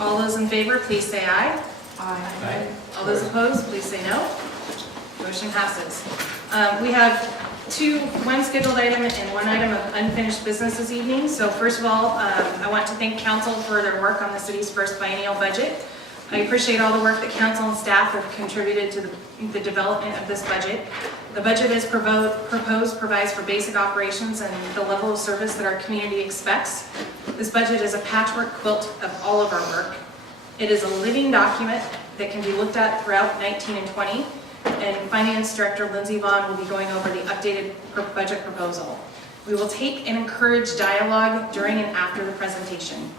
All those in favor, please say aye. Aye. All those opposed, please say no. Motion passes. We have one scheduled item and one item of unfinished business this evening. So first of all, I want to thank council for their work on the city's first biennial budget. I appreciate all the work that council and staff have contributed to the development of this budget. The budget as proposed provides for basic operations and the level of service that our community expects. This budget is a patchwork quilt of all of our work. It is a living document that can be looked at throughout 19 and 20, and Finance Director Lindsay Vaughn will be going over the updated budget proposal. We will take and encourage dialogue during and after the presentation.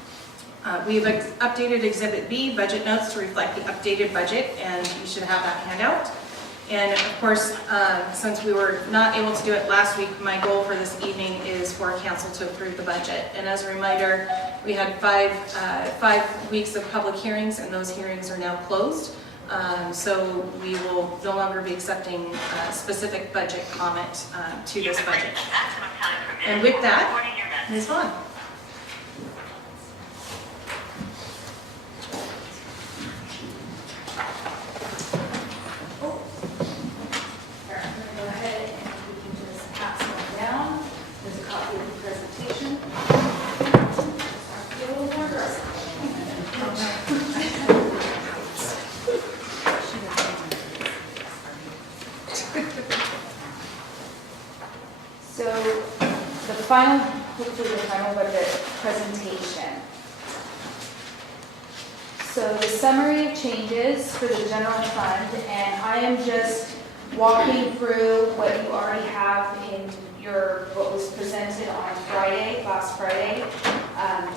We've updated Exhibit B, budget notes, to reflect the updated budget, and you should have that handout. And of course, since we were not able to do it last week, my goal for this evening is for council to approve the budget. And as a reminder, we had five weeks of public hearings, and those hearings are now closed. So we will no longer be accepting specific budget comment to this budget. And with that, Ms. Vaughn. Hopefully the final budget presentation. So the summary of changes for the general fund, and I am just walking through what you already have in what was presented on last Friday,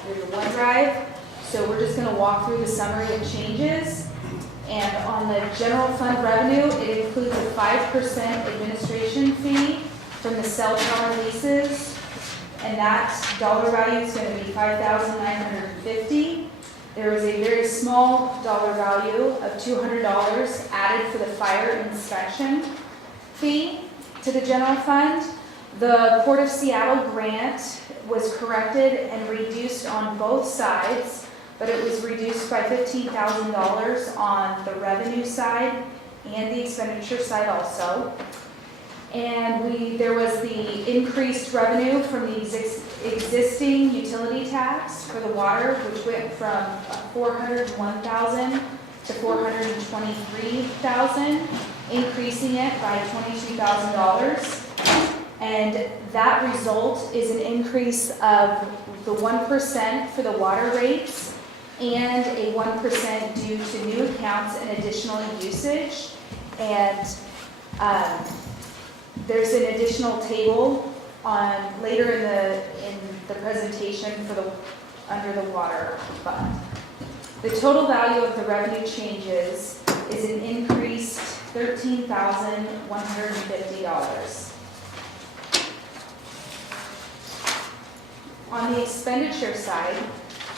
through your OneDrive. So we're just going to walk through the summary of changes. And on the general fund revenue, it includes a 5% administration fee from the cell tower leases. And that dollar value is going to be $5,950. There is a very small dollar value of $200 added for the fire inspection fee to the general fund. The Port of Seattle grant was corrected and reduced on both sides, but it was reduced by $15,000 on the revenue side and the expenditure side also. And there was the increased revenue from the existing utility tax for the water, which went from $401,000 to $423,000, increasing it by $22,000. And that result is an increase of the 1% for the water rates and a 1% due to new accounts and additional usage. And there's an additional table later in the presentation under the water fund. The total value of the revenue changes is an increased $13,150. On the expenditure side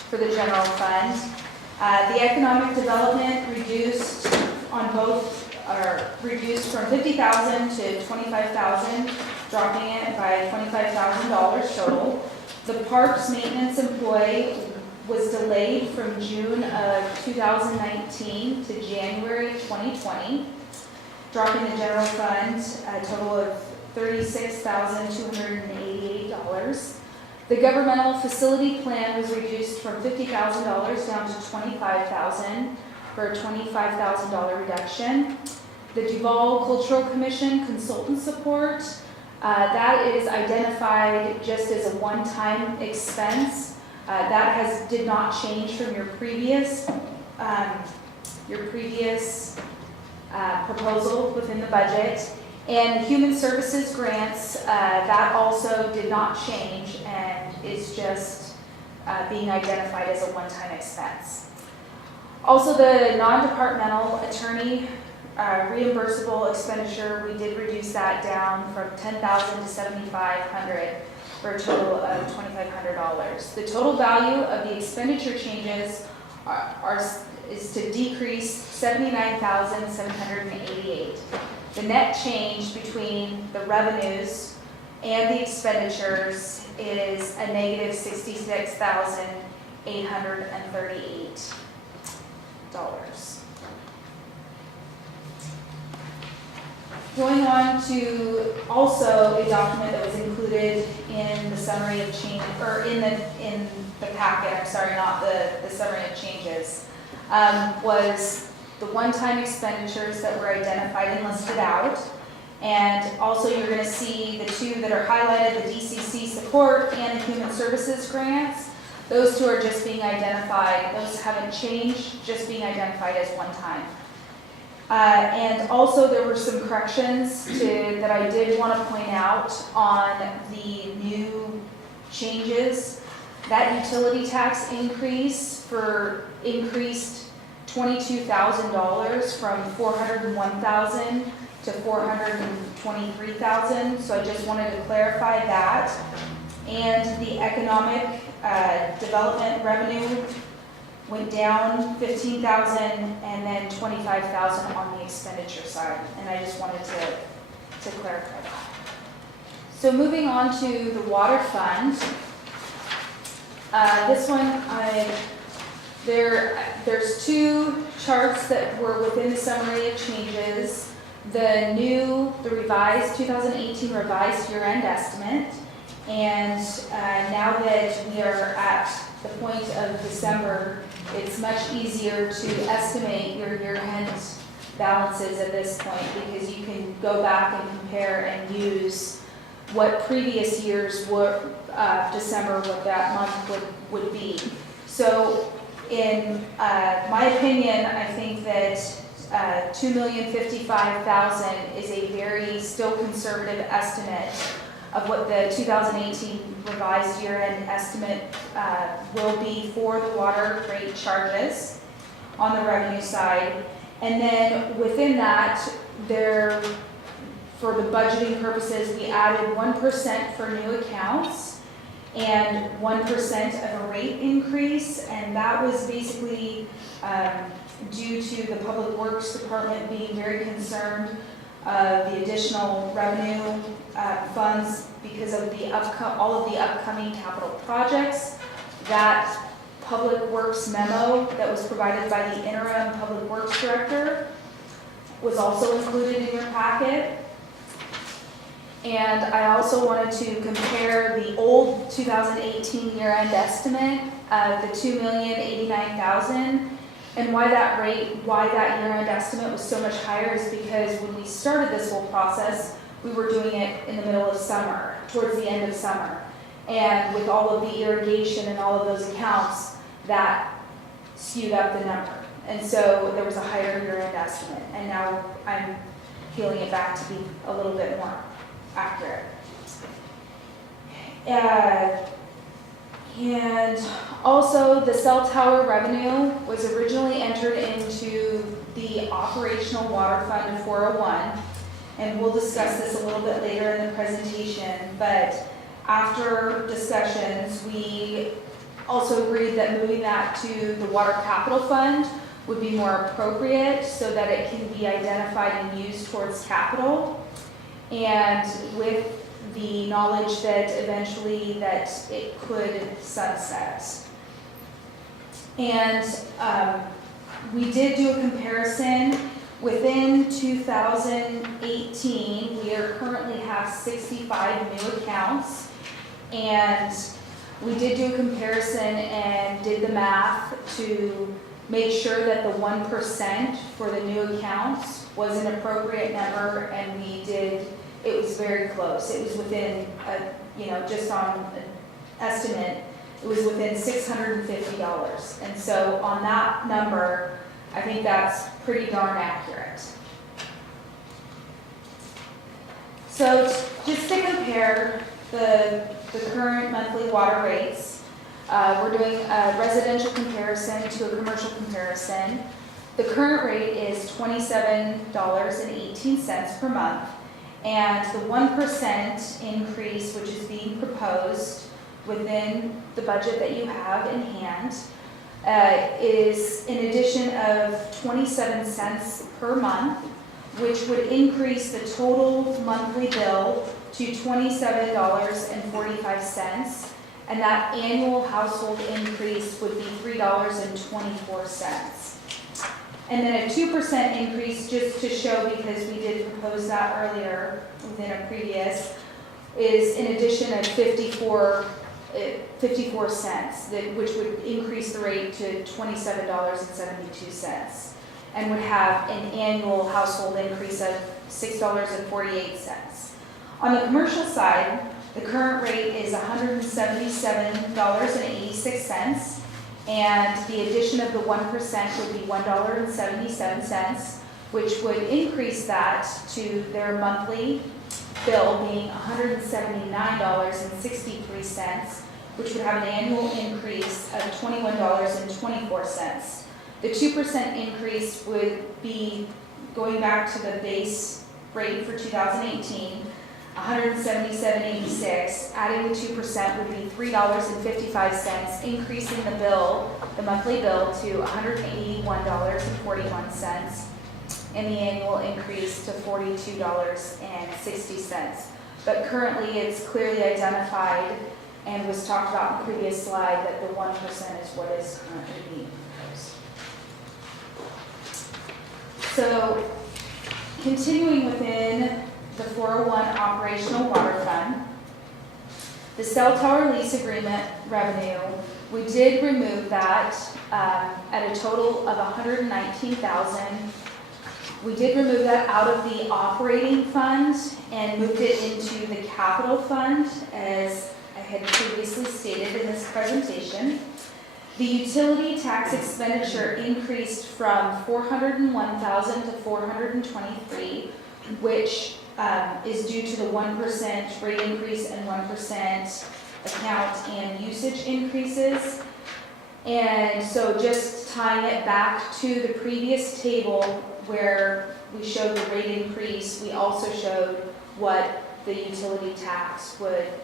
for the general fund, the economic development reduced from $50,000 to $25,000, dropping it by $25,000 total. The parks maintenance employee was delayed from June of 2019 to January 2020, dropping the general fund a total of $36,288. The governmental facility plan was reduced from $50,000 down to $25,000 for a $25,000 reduction. The Duval Cultural Commission consultant support, that is identified just as a one-time expense. That did not change from your previous proposal within the budget. And human services grants, that also did not change and is just being identified as a one-time expense. Also, the non-departmental attorney reimbursable expenditure, we did reduce that down from $10,000 to $7,500 for a total of $2,500. The total value of the expenditure changes is to decrease $79,788. The net change between the revenues and the expenditures is a negative $66,838. Going on to also a document that was included in the summary of change, or in the packet, I'm sorry, not the summary of changes, was the one-time expenditures that were identified and listed out. And also you're going to see the two that are highlighted, the DCC support and the human services grants. Those two are just being identified. Those haven't changed, just being identified as one time. And also there were some corrections that I did want to point out on the new changes. That utility tax increased increased $22,000 from $401,000 to $423,000. So I just wanted to clarify that. And the economic development revenue went down $15,000 and then $25,000 on the expenditure side. And I just wanted to clarify that. So moving on to the water fund. This one, there's two charts that were within the summary of changes. The revised 2018 revised year-end estimate. And now that we are at the point of December, it's much easier to estimate your year-end balances at this point because you can go back and compare and use what previous years were, December, what that month would be. So in my opinion, I think that $2,055,000 is a very still conservative estimate of what the 2018 revised year-end estimate will be for the water rate charges on the revenue side. And then within that, for the budgeting purposes, we added 1% for new accounts and 1% of a rate increase. And that was basically due to the Public Works Department being very concerned of the additional revenue funds because of all of the upcoming capital projects. That Public Works memo that was provided by the interim Public Works Director was also included in your packet. And I also wanted to compare the old 2018 year-end estimate of the $2,089,000. And why that year-end estimate was so much higher is because when we started this whole process, we were doing it in the middle of summer, towards the end of summer. And with all of the irrigation and all of those accounts, that skewed up the number. And so there was a higher year-end estimate. And now I'm peeling it back to be a little bit more accurate. And also the cell tower revenue was originally entered into the operational water fund 401, and we'll discuss this a little bit later in the presentation, but after discussions, we also agreed that moving that to the water capital fund would be more appropriate so that it can be identified and used towards capital. And with the knowledge that eventually that it could sunset. And we did do a comparison. Within 2018, we currently have 65 new accounts. And we did do a comparison and did the math to make sure that the 1% for the new accounts was an appropriate number, and it was very close. It was within, just on an estimate, it was within $650. And so on that number, I think that's pretty darn accurate. So just to compare the current monthly water rates, we're doing a residential comparison to a commercial comparison. The current rate is $27.18 per month. And the 1% increase, which is being proposed within the budget that you have in hand, is an addition of 27 cents per month, which would increase the total monthly bill to $27.45. And that annual household increase would be $3.24. And then a 2% increase, just to show, because we did propose that earlier within a previous, is in addition of 54 cents, which would increase the rate to $27.72, and would have an annual household increase of $6.48. On the commercial side, the current rate is $177.86, and the addition of the 1% would be $1.77, which would increase that to their monthly bill being $179.63, which would have an annual increase of $21.24. The 2% increase would be going back to the base rate for 2018, $177.86. Adding the 2% would be $3.55, increasing the bill, the monthly bill, to $181.41, and the annual increase to $42.60. But currently, it's clearly identified and was talked about in the previous slide that the 1% is what is currently being proposed. So, continuing within the 401 operational water fund, the cell tower lease agreement revenue, we did remove that at a total of $119,000. We did remove that out of the operating fund and moved it into the capital fund, as I had previously stated in this presentation. The utility tax expenditure increased from $401,000 to $423,000, which is due to the 1% rate increase and 1% account and usage increases. And so just tying it back to the previous table where we showed the rate increase, we also showed what the utility tax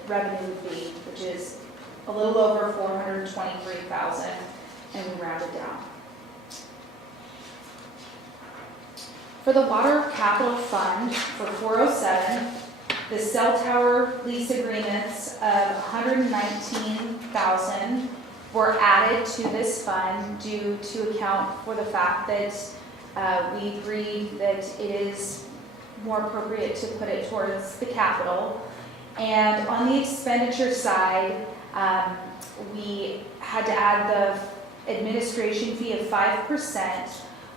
revenue would be, which is a little over $423,000, and we rounded down. For the water capital fund for 407, the cell tower lease agreements of $119,000 were added to this fund due to account for the fact that we agreed that it is more appropriate to put it towards the capital. And on the expenditure side, we had to add the administration fee of 5%,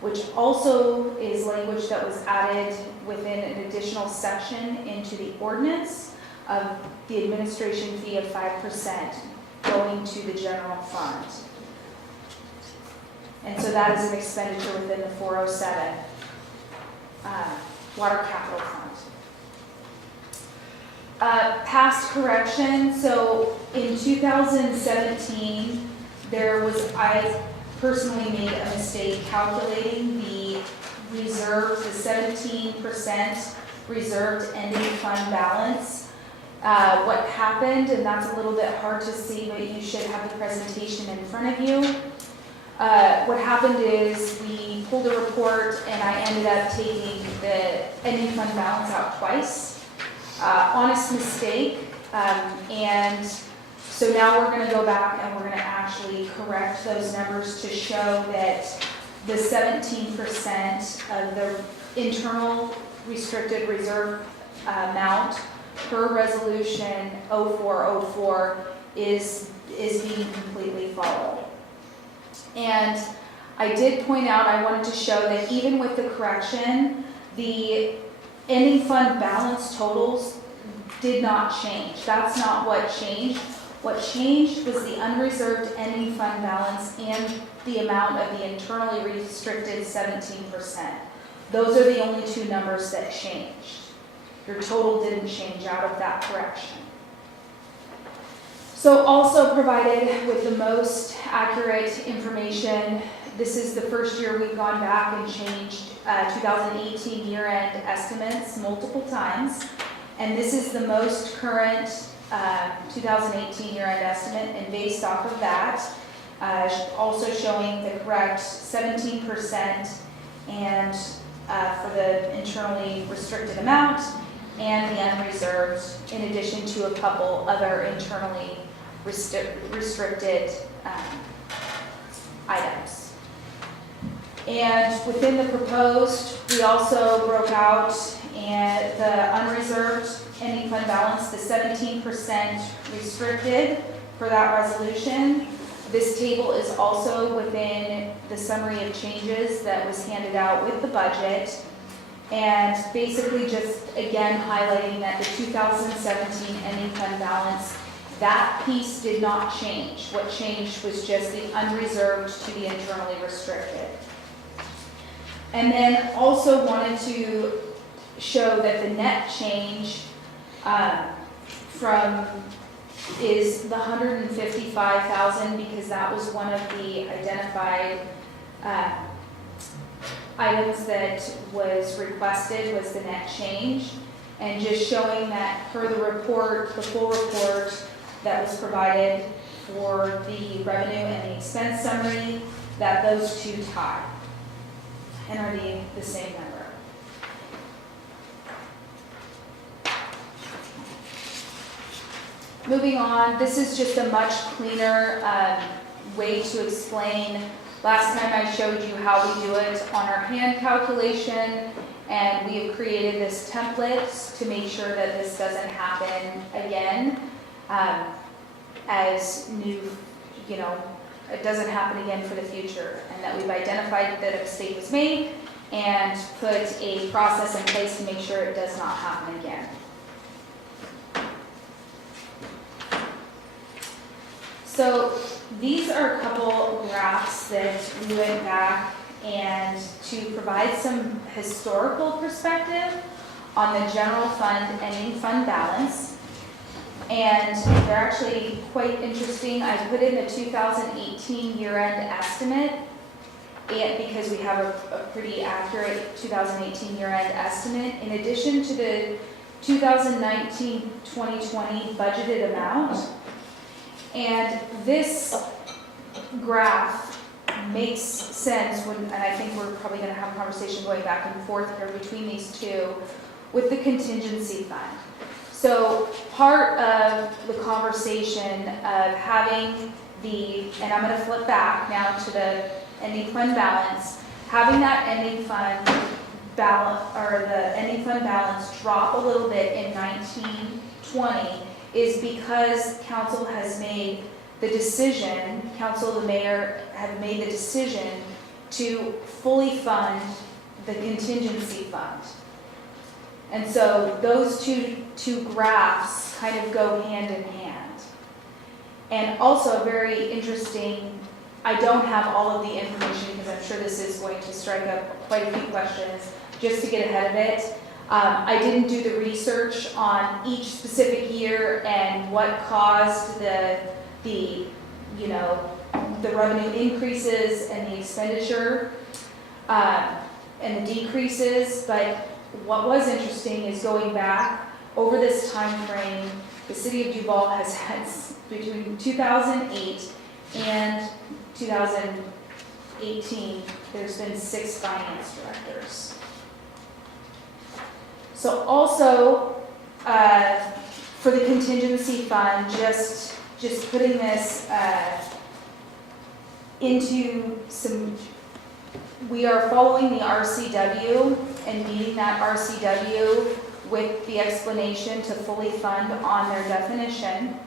which also is language that was added within an additional section into the ordinance of the administration fee of 5% going to the general fund. And so that is an expenditure within the 407 water capital fund. Past correction, so in 2017, I personally made a mistake calculating the reserve, the 17% reserved ending fund balance. What happened, and that's a little bit hard to see, but you should have the presentation in front of you. What happened is we pulled a report and I ended up taking the ending fund balance out twice. Honest mistake, and so now we're going to go back and we're going to actually correct those numbers to show that the 17% of the internal restricted reserve amount per resolution 0404 is being completely followed. And I did point out, I wanted to show that even with the correction, the ending fund balance totals did not change. That's not what changed. What changed was the unreserved ending fund balance and the amount of the internally restricted 17%. Those are the only two numbers that changed. Your total didn't change out of that correction. So also provided with the most accurate information, this is the first year we've gone back and changed 2018 year-end estimates multiple times. And this is the most current 2018 year-end estimate, and based off of that, also showing the correct 17% and for the internally restricted amount and the unreserved, in addition to a couple other internally restricted items. And within the proposed, we also broke out and the unreserved ending fund balance, the 17% restricted for that resolution. This table is also within the summary of changes that was handed out with the budget. And basically just, again, highlighting that the 2017 ending fund balance, that piece did not change. What changed was just the unreserved to the internally restricted. And then also wanted to show that the net change is the $155,000, because that was one of the identified items that was requested, was the net change. And just showing that per the report, the full report that was provided for the revenue and the expense summary, that those two tie and are the same number. Moving on, this is just a much cleaner way to explain. Last time I showed you how we do it on our hand calculation, and we have created this template to make sure that this doesn't happen again as new, it doesn't happen again for the future, and that we've identified that a mistake was made and put a process in place to make sure it does not happen again. So these are a couple graphs that we went back and to provide some historical perspective on the general fund ending fund balance. And they're actually quite interesting. I put in the 2018 year-end estimate, and because we have a pretty accurate 2018 year-end estimate, in addition to the 2019-2020 budgeted amount. And this graph makes sense when, and I think we're probably going to have a conversation going back and forth here between these two, with the contingency fund. So part of the conversation of having and I'm going to flip back now to the ending fund balance, having that ending fund balance, or the ending fund balance drop a little bit in 1920 is because council has made the decision, council, the mayor have made the decision to fully fund the contingency fund. And so those two graphs kind of go hand in hand. And also very interesting, I don't have all of the information because I'm sure this is going to strike up quite a few questions just to get ahead of it. I didn't do the research on each specific year and what caused the revenue increases and the expenditure and the decreases, but what was interesting is going back over this time frame, the city of Duval has had between 2008 and 2018, there's been 6 finance directors. So also, for the contingency fund, just putting this into some, we are following the RCW and meeting that RCW with the explanation to fully fund on their definition.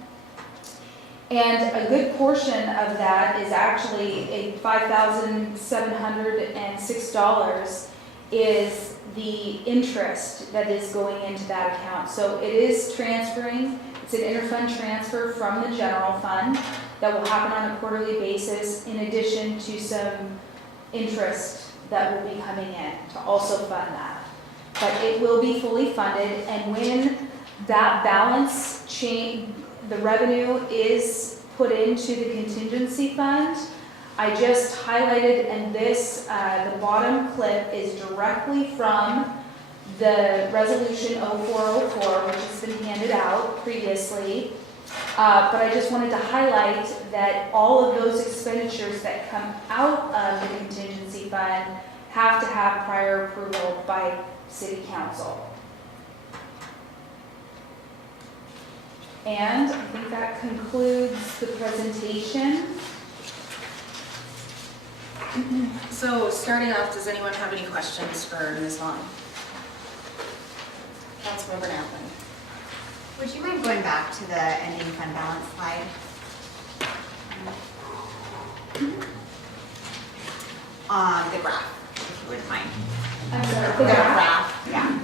And a good portion of that is actually a $5,706 is the interest that is going into that account. So it is transferring, it's an interfund transfer from the general fund that will happen on a quarterly basis in addition to some interest that will be coming in to also fund that. But it will be fully funded, and when that balance change, the revenue is put into the contingency fund, I just highlighted, and this, the bottom clip is directly from the resolution 0404, which has been handed out previously. But I just wanted to highlight that all of those expenditures that come out of the contingency fund have to have prior approval by City Council. And I think that concludes the presentation. So starting off, does anyone have any questions for Ms. Vaughn? Councilmember Napman. Would you mind going back to the ending fund balance slide? The graph, if you wouldn't mind. I'm sorry, The the graph? graph, yeah.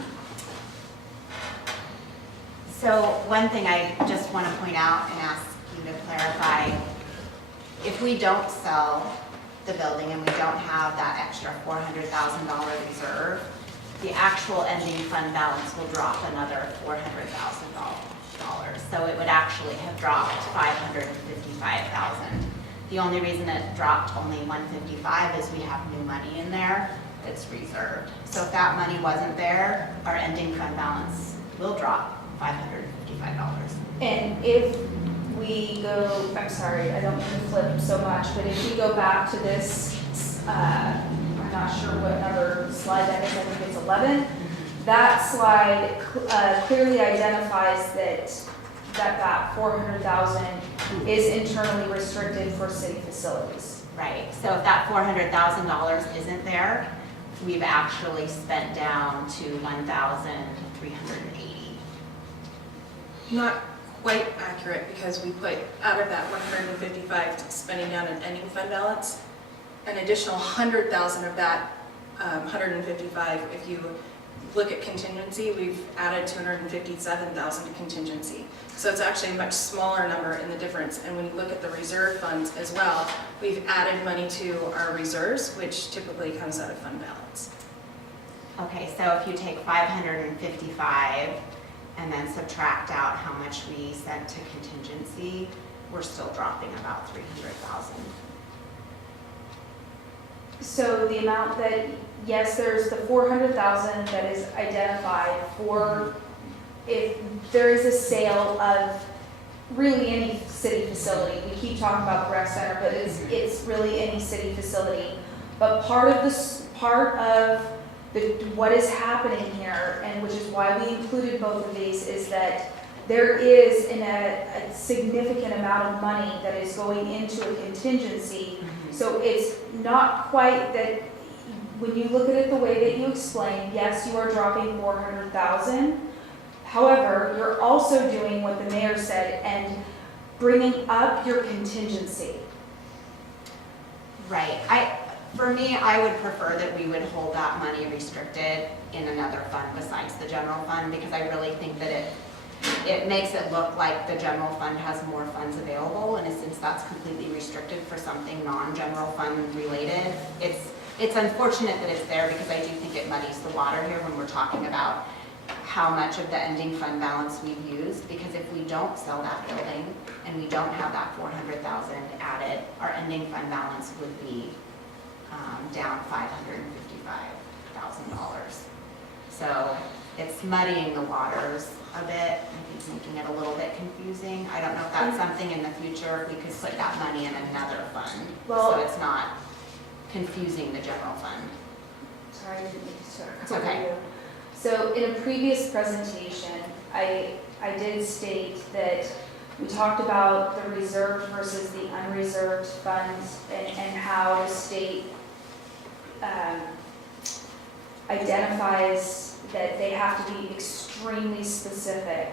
So one thing I just want to point out and ask you to clarify, if we don't sell the building and we don't have that extra $400,000 reserve, the actual ending fund balance will drop another $400,000. So it would actually have dropped $555,000. The only reason it dropped only $155 is we have new money in there that's reserved. So if that money wasn't there, our ending fund balance will drop $555. And if we go, I'm sorry, I don't mean to flip so much, but if we go back to this, I'm not sure what number slide that is, I think it's 11. That slide clearly identifies that 400,000 is internally restricted for city facilities. Right, so if that $400,000 isn't there, we've actually spent down to $1,380. Not quite accurate, because we put out of that 155 to spending down an ending fund balance, an additional 100,000 of that 155, if you look at contingency, we've added 257,000 to contingency. So it's actually a much smaller number in the difference. And when you look at the reserve funds as well, we've added money to our reserves, which typically comes out of fund balance. Okay, so if you take 555 and then subtract out how much we sent to contingency, we're still dropping about 300,000. So the amount that, yes, there's the 400,000 that is identified for if there is a sale of really any city facility. We keep talking about the rec center, but it's really any city facility. But part of what is happening here, and which is why we included both of these, is that there is a significant amount of money that is going into a contingency. So it's not quite that, when you look at it the way that you explained, yes, you are dropping 400,000. However, you're also doing what the mayor said and bringing up your contingency. Right. For me, I would prefer that we would hold that money restricted in another fund besides the general fund, because I really think that it makes it look like the general fund has more funds available, and since that's completely restricted for something non-general fund related, it's unfortunate that it's there, because I do think it muddies the water here when we're talking about how much of the ending fund balance we've used, because if we don't sell that building and we don't have that 400,000 added, our ending fund balance would be down $555,000. So it's muddying the waters a bit. I think it's making it a little bit confusing. I don't know if that's something in the future, we could put that money in another fund, so it's not confusing the general fund. Sorry, I didn't mean to start. It's okay. So in a previous presentation, I did state that we talked about the reserved versus the unreserved funds and how the state identifies that they have to be extremely specific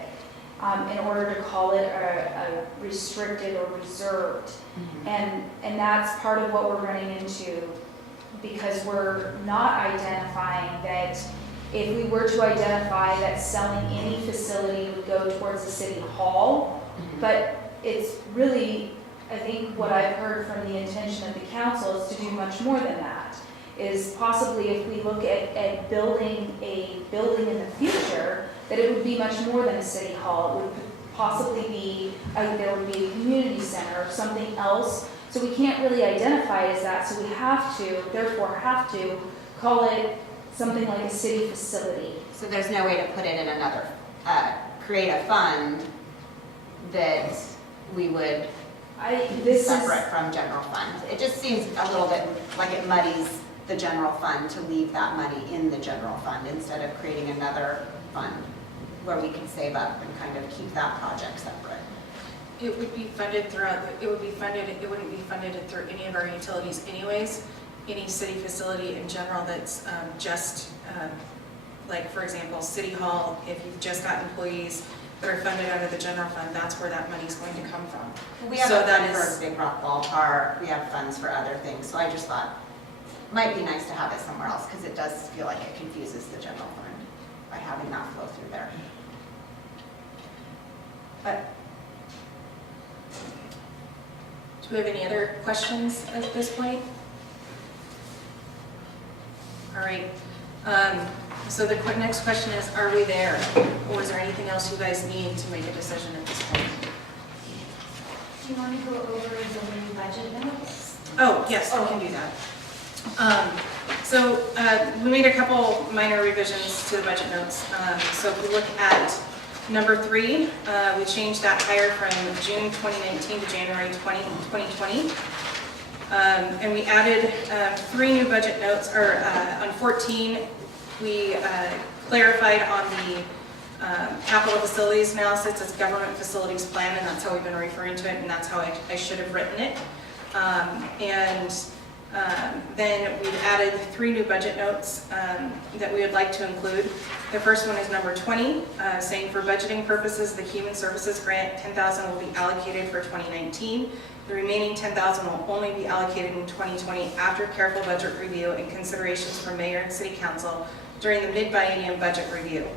in order to call it a restricted or reserved. And that's part of what we're running into, because we're not identifying that if we were to identify that selling any facility would go towards the city hall, but it's really, I think what I've heard from the intention of the council is to do much more than that. Is possibly if we look at building a building in the future, that it would be much more than a city hall. It would possibly be, there would be a community center or something else. So we can't really identify it as that, so we therefore have to call it something like a city facility. So there's no way to put it in another, create a fund that we would separate from general fund. It just seems a little bit like it muddies the general fund to leave that money in the general fund instead of creating another fund where we can save up and kind of keep that project separate. It would be funded it wouldn't be funded through any of our utilities anyways. any city facility in general that's just, like, for example, City Hall, if you've just got employees that are funded out of the general fund, that's where that money's going to come from. We have So a that fund is- for Big Rock Ballpark, we have funds for other things, so I just thought, might be nice to have it somewhere else, because it does feel like it confuses the general fund by having that flow through there. But Do we have any other questions at this point? All right. So the next question is, are we there? Or is there anything else you guys need to make a decision at this point? Do you want to go over the new budget notes? Oh, yes, we can do that. So we made a couple minor revisions to the budget notes. So if we look at number 3, we changed that hire from June 2019 to January 2020. And we added 3 new budget notes, or on 14, we clarified on the capital facilities analysis as government facilities plan, and that's how we've been referring to it, and that's how I should have written it. Then we've added 3 new budget notes that we would like to include. The first one is number 20, saying for budgeting purposes, the Human Services Grant, $10,000 will be allocated for 2019. The remaining $10,000 will only be allocated in 2020 after careful budget review and considerations from Mayor and City Council during the mid-biennium budget review.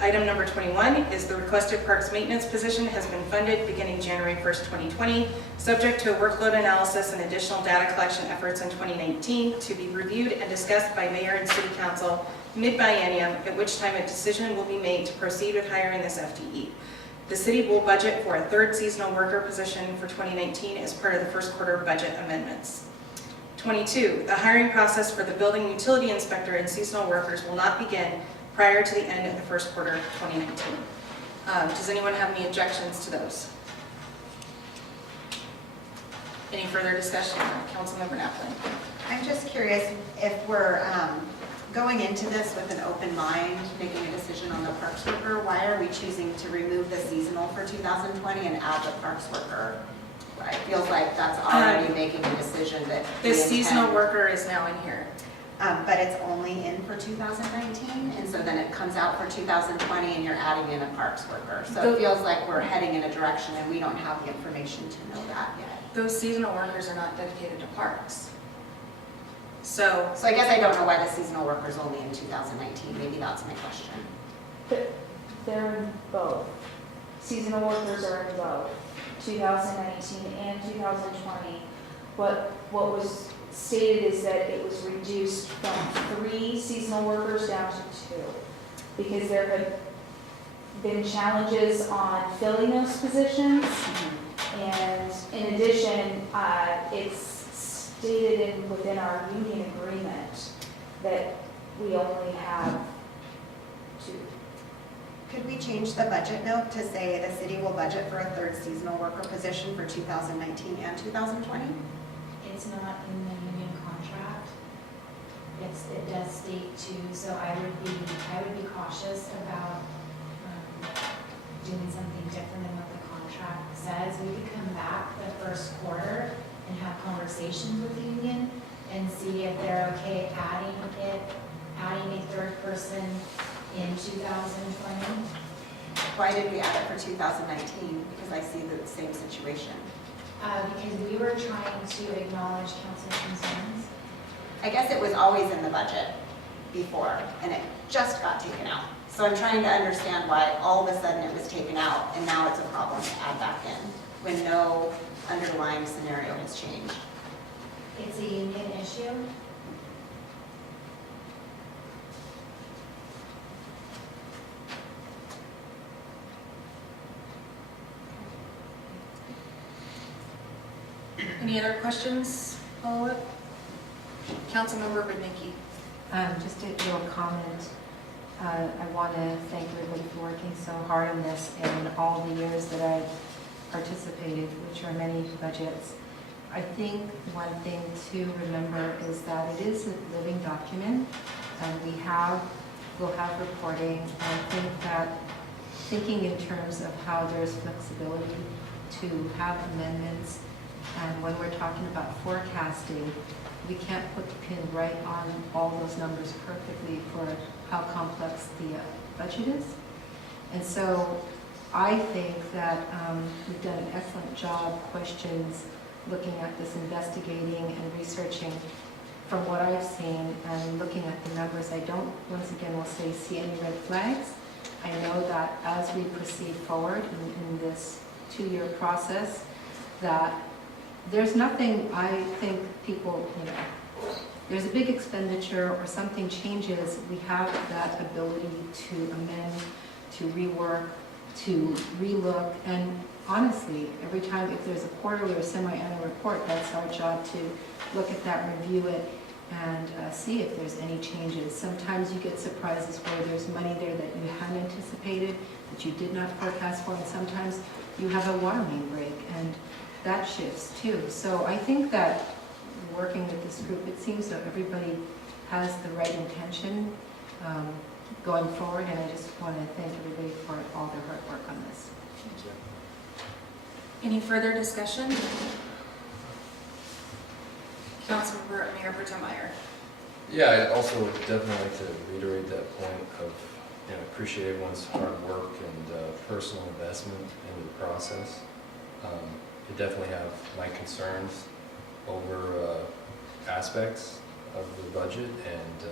Item number 21 is the requested parks maintenance position has been funded beginning January 1st, 2020, subject to a workload analysis and additional data collection efforts in 2019 to be reviewed and discussed by Mayor and City Council mid-biennium, at which time a decision will be made to proceed with hiring this FTE. The city will budget for a 3rd seasonal worker position for 2019 as part of the first quarter budget amendments. 22, the hiring process for the building utility inspector and seasonal workers will not begin prior to the end of the first quarter of 2019. Does anyone have any objections to those? Any further discussion? Councilmember Napoli. I'm just curious if we're going into this with an open mind, making a decision on the parks worker, why are we choosing to remove the seasonal for 2020 and add the parks worker? It feels like that's already making a decision that we This seasonal intend. worker is now in here. But it's only in for 2019, and so then it comes out for 2020 and you're adding in a parks worker. So it feels like we're heading in a direction and we don't have the information to know that yet. Those seasonal workers are not dedicated to parks. So, So I guess I don't know why the seasonal worker is only in 2019. Maybe that's my question. They're in both. Seasonal workers are in both, 2019 and 2020. What was stated is that it was reduced from 3 seasonal workers down to 2, because there had been challenges on filling those positions. And in addition, it's stated within our union agreement that we only have 2. Could we change the budget note to say the city will budget for a 3rd seasonal worker position for 2019 and 2020? It's not in the union contract. It does state to, so I would be cautious about doing something different than what the contract says. We could come back the first quarter and have conversations with the union and see if they're okay adding a 3rd person in 2020. Why did we add it for 2019? Because I see the same situation. Because we were trying to acknowledge council concerns. I guess it was always in the budget before, and it just got taken out. So I'm trying to understand why all of a sudden it was taken out, and now it's a problem to add back in, when no underlying scenario has changed. It's a union issue. any other questions? Follow-up? Councilmember Budnicki. Just a little comment. I want to thank everybody for working so hard on this and all the years that I've participated, which are many budgets. I think one thing to remember is that it is a living document. We'll have reporting. I think that thinking in terms of how there's flexibility to have amendments And when we're talking about forecasting, we can't put the pin right on all those numbers perfectly for how complex the budget is. And so I think that we've done an excellent job, questions, looking at this, investigating and researching. From what I've seen and looking at the numbers, I don't, once again, will say see any red flags. I know that as we proceed forward in this 2-year process, that there's nothing, I think people, there's a big expenditure or something changes, we have that ability to amend, to rework, to relook, and honestly, every time if there's a quarterly or semi-annual report, that's our job to look at that, review it, and see if there's any changes. Sometimes you get surprises where there's money there that you hadn't anticipated, that you did not forecast for, and sometimes you have a water main break, and that shifts too. So I think that working with this group, it seems that everybody has the right intention going forward, and I just want to thank everybody for all their hard work on this. Any further discussion? Councilmember Mayor Pro Tem Meyer. Yeah, I'd also definitely like to reiterate that point of, appreciate everyone's hard work and personal investment into the process. I definitely have my concerns over aspects of the budget and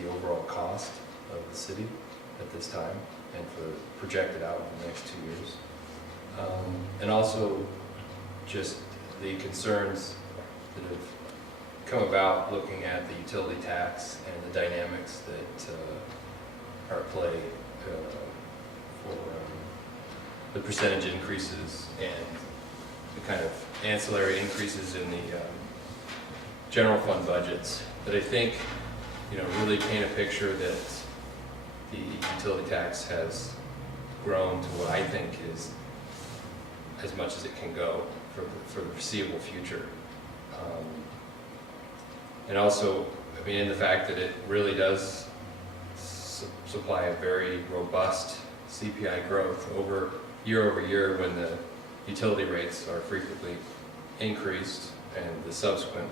the overall cost of the city at this time and for projected out in the next 2 years. And also just the concerns that have come about looking at the utility tax and the dynamics that are at play for the percentage increases and the kind of ancillary increases in the general fund budgets that I think, really paint a picture that the utility tax has grown to what I think is as much as it can go for the foreseeable future. And also, in the fact that it really does supply a very robust CPI growth over year when the utility rates are frequently increased and the subsequent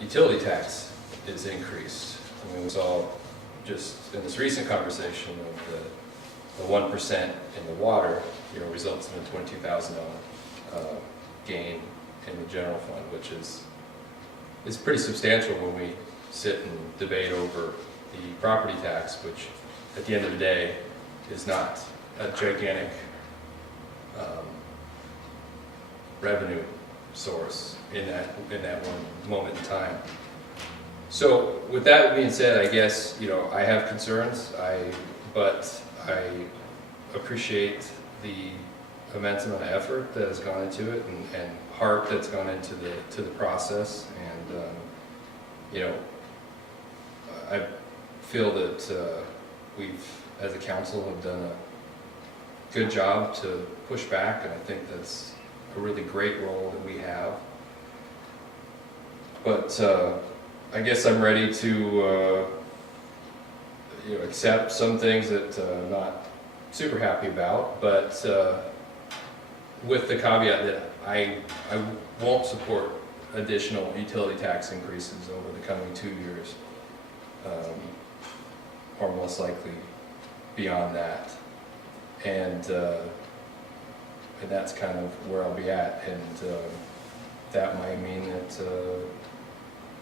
utility tax is increased. We saw just in this recent conversation of the 1% in the water, results in a $22,000 gain in the general fund, which is pretty substantial when we sit and debate over the property tax, which at the end of the day is not a gigantic revenue source in that one moment in time. So with that being said, I guess I have concerns. But I appreciate the immense amount of effort that has gone into it and heart that's gone into the process. And I feel that we've, as a council, have done a good job to push back, and I think that's a really great role that we have. But I guess I'm ready to accept some things that I'm not super happy about, but with the caveat that I won't support additional utility tax increases over the coming 2 years, or most likely beyond that. And that's kind of where I'll be at, and that might mean that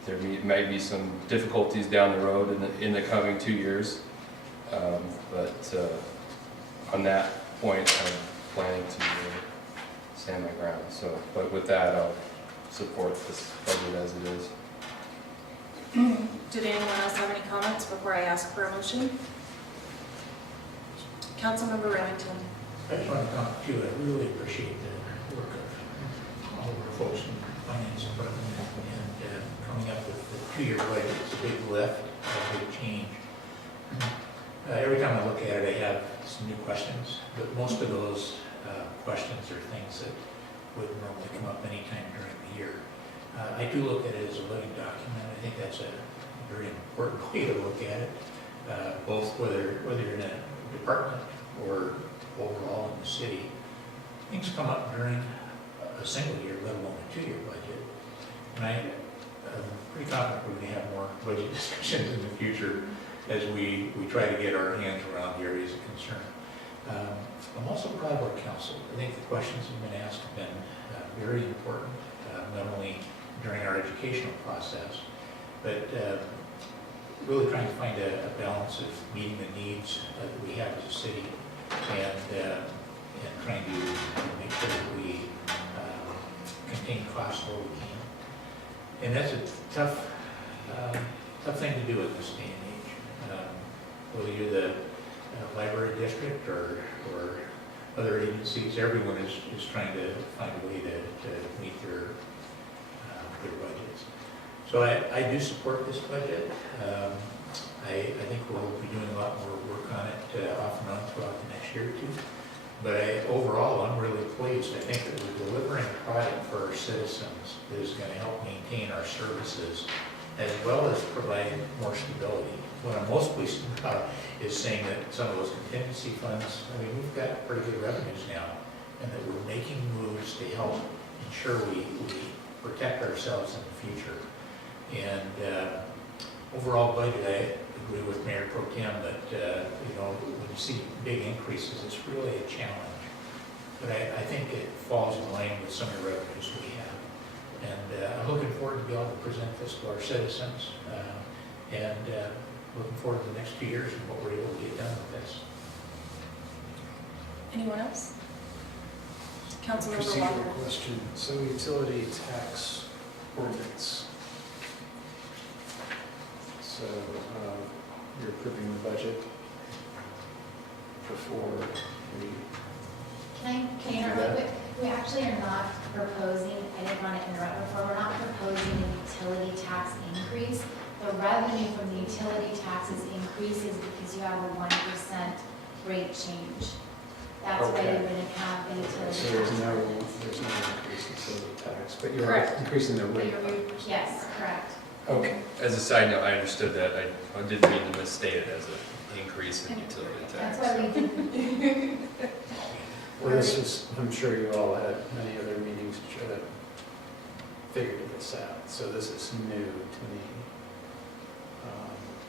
there may be some difficulties down the road in the coming 2 years, but on that point, I'm planning to stand my ground. So, but with that, I'll support this budget as it is. Did anyone else have any comments before I ask for a motion? Councilmember Remington. I just want to comment too, I really appreciate the work of all of our folks in the finance department and coming up with the 2-year budget. It's a big lift, a big change. Every time I look at it, I have some new questions, but most of those questions are things that would normally come up anytime during the year. I do look at it as a living document. I think that's a very important way to look at it, both whether you're in a department or overall in the city. Things come up during a single year, let alone a 2-year budget. And I'm pretty confident we're gonna have more budget discussions in the future as we try to get our hands around the areas of concern. I'm also proud of our council. I think the questions that have been asked have been very important, not only during our educational process, but really trying to find a balance of meeting the needs that we have as a city and trying to make sure that we contain costs where we can. And that's a tough thing to do in this day and age. Whether you're the library district or other agencies, everyone is trying to find a way to meet their budgets. So I do support this budget. I think we'll be doing a lot more work on it off and on throughout the next year or two. But overall, I'm really pleased. I think that we're delivering a product for our citizens that is going to help maintain our services as well as provide more stability. What I'm most pleased about is saying that some of those contingency funds, I mean, we've got pretty good revenues now, and that we're making moves to help ensure we protect ourselves in the future. And overall budget, I agree with Mayor Pro Tem that, when you see big increases, it's really a challenge. But I think it falls in line with some of the revenues we have. And I'm looking forward to be able to present this to our citizens, and looking forward to the next 2 years and what we're able to get done with this. Anyone else? Councilmember Procedural Walker. question. So utility tax ordinance. So you're approving the budget before we... Can I interrupt real quick? We actually are not proposing, I didn't want to interrupt before, we're not proposing a utility tax increase. The revenue from the utility taxes increases because you have a 1% rate change. That's why Okay. you wouldn't have the utility tax. So there's no increase in utility tax, but you're Correct. increasing the But rate. you're- Yes, correct. Okay. As a side note, I understood that. I didn't mean to misstate it as an increase in utility That's tax. why we did. Well, this is, I'm sure you all had many other meetings to try to figure this out. So this is new to me.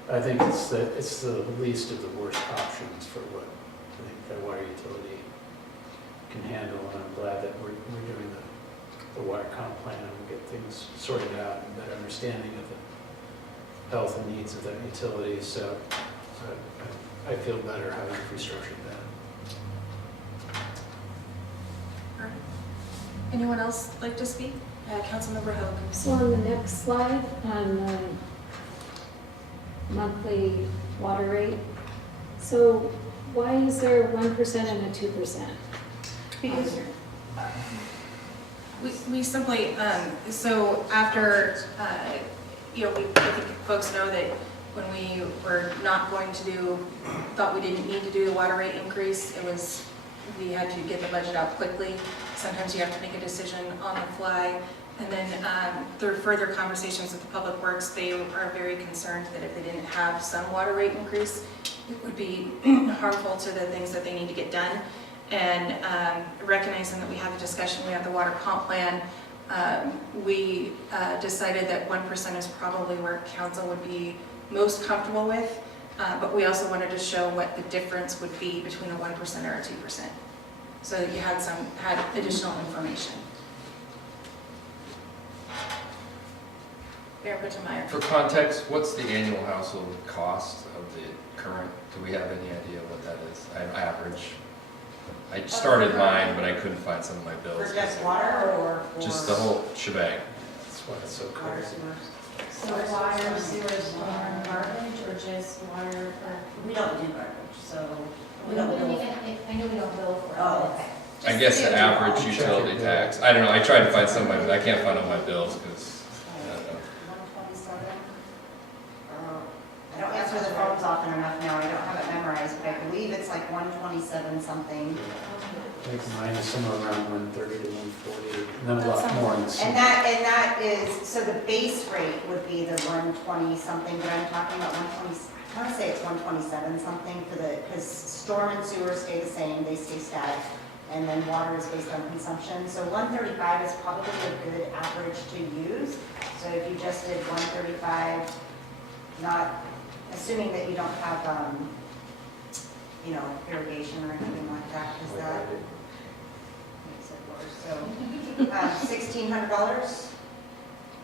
I think it's the least of the worst options for what I think the water utility can handle, and I'm glad that we're doing the water comp plan and we'll get things sorted out and better understanding of the health and needs of that utility. So I feel better having restructured that. Anyone else like to speak? Councilmember Hoag. So on the next slide, on monthly water rate, so why is there 1% and a 2%? Because we simply, so after, I think folks know that when we were not going to thought we didn't need to do the water rate increase, we had to get the budget out quickly. Sometimes you have to make a decision on the fly. And then through further conversations with the Public Works, they are very concerned that if they didn't have some water rate increase, it would be harmful to the things that they need to get done. And recognizing that we have a discussion, we have the water comp plan, we decided that 1% is probably where council would be most comfortable with. But we also wanted to show what the difference would be between a 1% or a 2%. So that you had additional information. Mayor Pro Tem Meyer. For context, what's the annual household cost of the current? Do we have any idea what that is? Average? I started mine, but I couldn't find some of my bills. For just water or for? Just the whole shebang. That's why it's so Water crazy. sewers. So water, sewer, storm, garbage, or just water for? We don't do garbage, so we We don't don't do. even, I know we don't bill for it. Oh, but okay. I just guess to the do- average Check utility your bill. tax. I don't know. I tried to find some of my, I can't find all my bills because, I don't know. 127. I don't answer the phones often enough now, I don't have it memorized, but I believe it's like 127 something. I think mine is somewhere around 130 to 140, and then a That lot sounds- more in the summer. And that is, so the base rate would be the 120 something, but I'm talking about 120, I want to say it's 127 something for because storm and sewer stay the same, they stay static. and then water is based on consumption. So 135 is probably a good average to use. So if you just did 135, not, assuming that you don't have, you know, irrigation or anything like that, because that makes it worse. So $1,600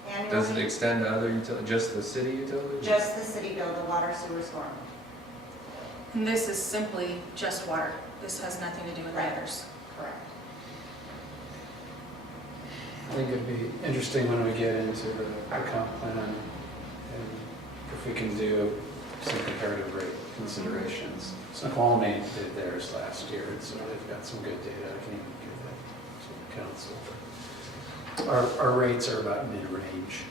annually. Does it extend to other utilities, just the city utilities? Just the city bill, the water, sewer, storm. And this is simply just water. This has nothing to do with the Right. others. Correct. I think it'd be interesting when we get into the comp plan, and if we can do some comparative rate considerations. Snoqualmie did theirs last year, and so they've got some good data. I can even give that to the council. Our rates are about mid-range.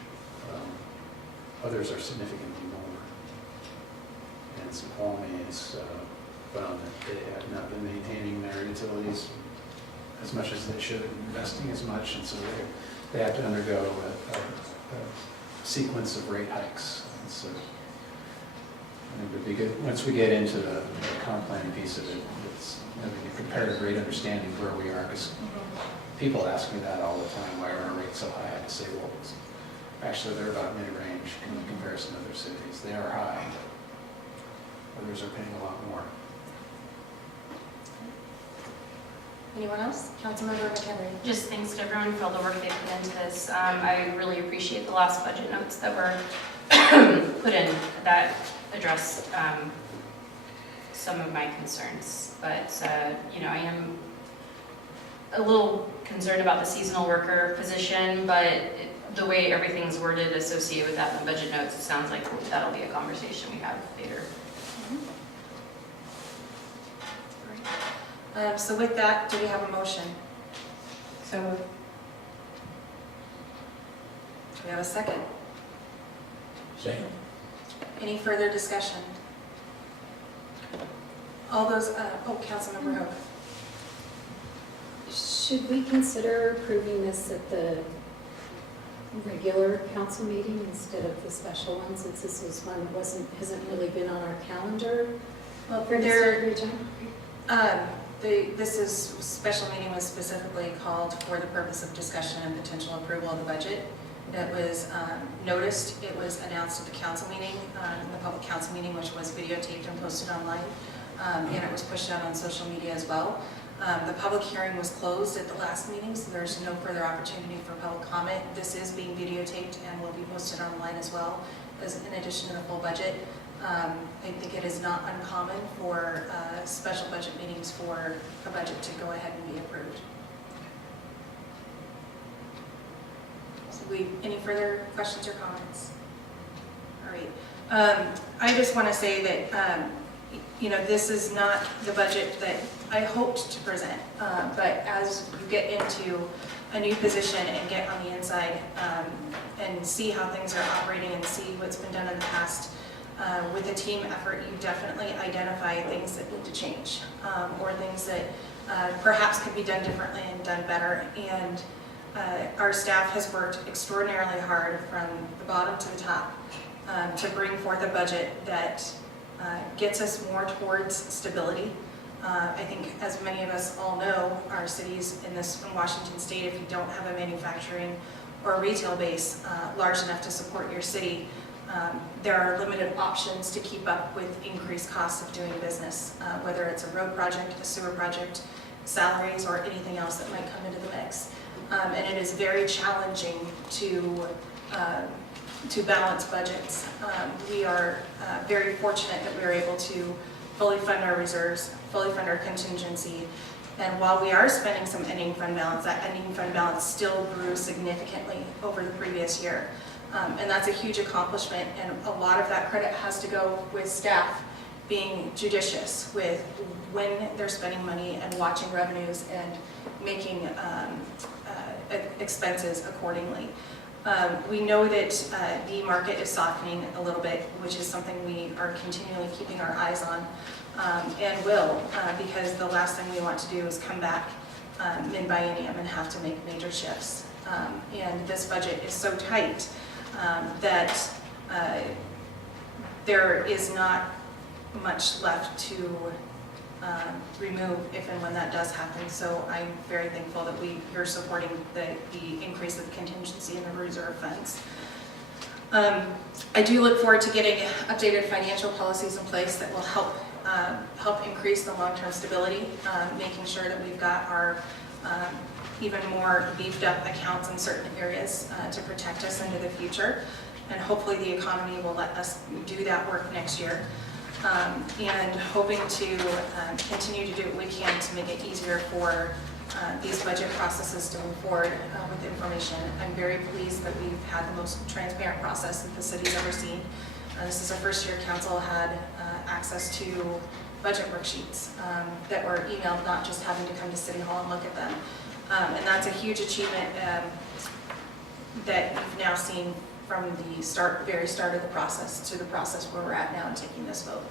Others are significantly more. And Snoqualmie has found that they have not been maintaining their utilities as much as they should, investing as much, and so they have to undergo a sequence of rate hikes. And so I think it would be good, once we get into the comp planning piece of it, it's having a comparative rate understanding of where we are, because people ask me that all the time, why are our rates so high? I say, well, actually they're about mid-range in comparison to other cities. They are high, others are paying a lot more. Anyone else? Councilmember McHenry. Just thanks to everyone for all the work they put into this. I really appreciate the last budget notes that were put in that address some of my concerns. But, you know, I am a little concerned about the seasonal worker position, but the way everything's worded associated with that in the budget notes, it sounds like that'll be a conversation we have later. So with that, do we have a motion? So moved. Do we have a second? Same. Any further discussion? All those, Councilmember Hope. Should we consider approving this at the regular council meeting instead of the special one, since this is one that hasn't really been on our calendar Well, for there, district region? this special meeting was specifically called for the purpose of discussion and potential approval of the budget. It was noticed, it was announced at the council meeting, the public council meeting, which was videotaped and posted online, and it was pushed out on social media as well. The public hearing was closed at the last meeting, so there's no further opportunity for public comment. This is being videotaped and will be posted online as well, as in addition to the full budget. I think it is not uncommon for special budget meetings for a budget to go ahead and be approved. So any further questions or comments? All right. I just want to say that, you know, this is not the budget that I hoped to present, but as you get into a new position and get on the inside and see how things are operating and see what's been done in the past, with a team effort, you definitely identify things that need to change, or things that perhaps could be done differently and done better. And our staff has worked extraordinarily hard from the bottom to the top to bring forth a budget that gets us more towards stability. I think, as many of us all know, our cities in Washington State, if you don't have a manufacturing or a retail base large enough to support your city, there are limited options to keep up with increased costs of doing business, whether it's a road project, a sewer project, salaries, or anything else that might come into the mix. And it is very challenging to balance budgets. We are very fortunate that we are able to fully fund our reserves, fully fund our contingency, and while we are spending some ending fund balance, that ending fund balance still grew significantly over the previous year. And that's a huge accomplishment, and a lot of that credit has to go with staff being judicious with when they're spending money and watching revenues and making expenses accordingly. We know that the market is softening a little bit, which is something we are continually keeping our eyes on, and will, because the last thing we want to do is come back mid-biennium and have to make major shifts. And this budget is so tight that there is not much left to remove if and when that does happen. So I'm very thankful that you're supporting the increase of the contingency in the reserve funds. I do look forward to getting updated financial policies in place that will help increase the long-term stability, making sure that we've got our even more beefed up accounts in certain areas to protect us into the future. And hopefully the economy will let us do that work next year. And hoping to continue to do what we can to make it easier for these budget processes to move forward with information. I'm very pleased that we've had the most transparent process that the city's ever seen. This is our first year council had access to budget worksheets that were emailed, not just having to come to City Hall and look at them. And that's a huge achievement that you've now seen from the very start of the process to the process where we're at now and taking this vote.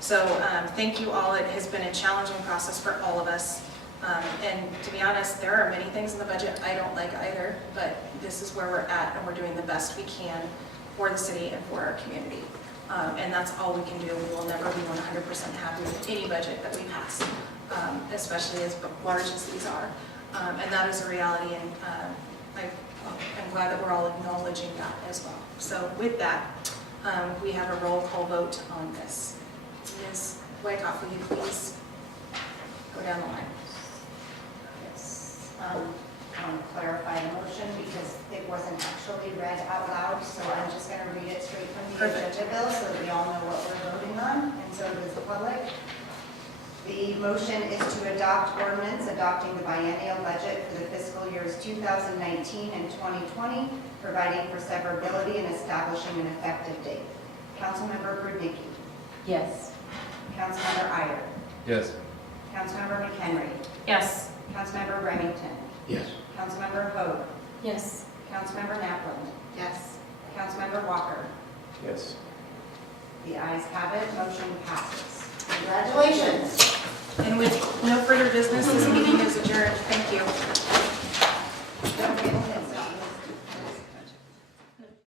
So thank you all. It has been a challenging process for all of us. And to be honest, there are many things in the budget I don't like either, but this is where we're at and we're doing the best we can for the city and for our community. And that's all we can do. We will never be 100% happy with any budget that we pass, especially as large as these are. And that is a reality, and I'm glad that we're all acknowledging that as well. So with that, we have a roll call vote on this. Ms. Wyckoff, will you please go down the line? Yes. I want to clarify the motion because it wasn't actually read out loud, so I'm just going to read it straight from the Perfect. agenda bill so that we all know what we're voting on, and so does the public. The motion is to adopt ordinance adopting the biennial budget for the fiscal years 2019 and 2020, providing for severability and establishing an effective date. Councilmember Rudnicki. Yes. Councilmember Iyer. Yes. Councilmember McHenry. Yes. Councilmember Remington. Yes. Councilmember Hoag. Yes. Councilmember Napland. Yes. Councilmember Walker. Yes. The ayes have it, motion passes. Congratulations. And with no further business, this meeting is adjourned. Thank you.